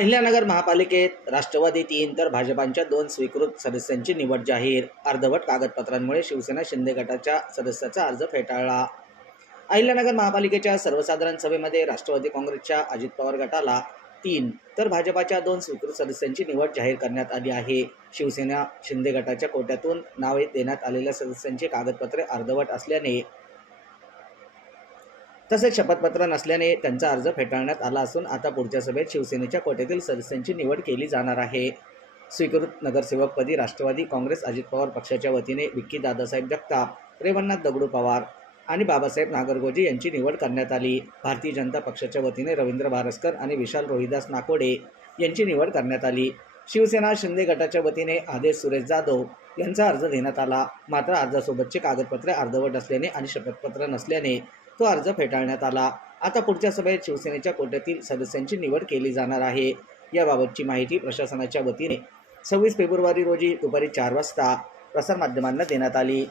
अहिल्यानगर महापालिकेत राष्ट्रवादी 3 तर भाजपाच्या 2 स्वीकृत सदस्यांची निवड जाहीर. अर्धवट कागदपत्रांमुळे शिवसेना शिंदे गटाच्या सदस्याचा अर्ज फेटाळला. अहिल्यानगर महापालिकेच्या सर्वसाधारण सभेमध्ये राष्ट्रवादी काँग्रेसच्या अजित पवार गटाला 3 तर भाजपाच्या 2 स्वीकृत सदस्यांची निवड जाहीर करण्यात आली आहे. शिवसेना शिंदे गटाच्या कोट्यातून नावे देण्यात आलेल्या सदस्यांची कागदपत्रे अर्धवट असल्याने तसेच शपथपत्र नसल्याने त्यांचा अर्ज फेटाळण्यात आला असून आता पुढच्या सभेत शिवसेनेच्या कोट्यातील सदस्यांची निवड केली जाणार आहे. स्वीकृत नगरसेवकपदी राष्ट्रवादी काँग्रेस अजित पवार पक्षाच्या वतीने विक्की दादासाहेब जगताप, रेवणनाथ दगडू पवार आणि बाबासाहेब नागरगोजे यांची निवड करण्यात आली. भारतीय जनता पक्षाच्या वतीने रवींद्र बारसकर आणि विशाल रोहिदास नाकोडे यांची निवड करण्यात आली. शिवसेना शिंदे गटाच्या वतीने आदेश सुरेश जाधव यांचा अर्ज देण्यात आला. मात्र अर्जासोबतचे कागदपत्रे अर्धवट असल्याने आणि शपथपत्र नसल्याने तो अर्ज फेटाळण्यात आला. आता पुढच्या सभेत शिवसेनेच्या कोट्यातील सदस्यांची निवड केली जाणार आहे. याबाबतची माहिती प्रशासनाच्या वतीने 26 फेब्रुवारी रोजी दुपारी 4 वाजता प्रसारमाध्यमांना देण्यात आली.